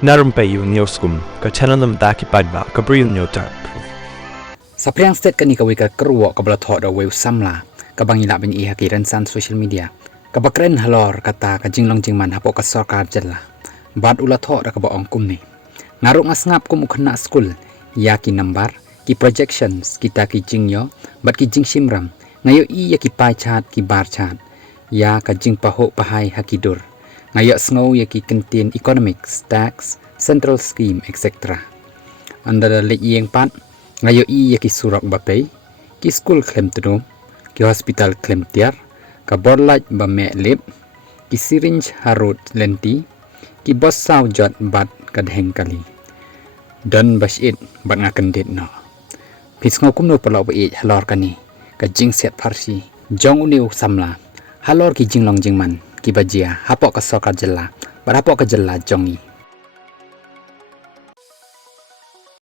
Na Rympei U ka channel nabynta ki paidbah ka Bri U Hynñiewtrep. Sapriang state kani ka wika kyrwoh ka balathok da weu samla ka bangila bin iha Kyrshan social media ka bakren halor kata ka jinglong jingman hapo ka sarkar jalla bad ulathok da ka baong kumni ngaruk nga Sngap kum ukhna school ya ki number ki projections kita ki jingyo bat ki jing simram ngayo i ya ki pai chat ki bar chat ya ka jing paho pahai hakidur ngayo iohsngew ya ki contain economics tax central scheme etc anda da le yeng pat ngayo i ya ki surak bapei ki school klem tudum ki hospital klem tiar ka borlaj ba me lip ki syringe harut lenti ki bos saw jot bat kadheng kali dan basit bat ngakendit no pisngo kumno palaw ba i halor kani ka jing set farsi jong uniu samla halor ki jinglong jingman ki bajia hapok ka sokar jella bar hapok ka jella jongi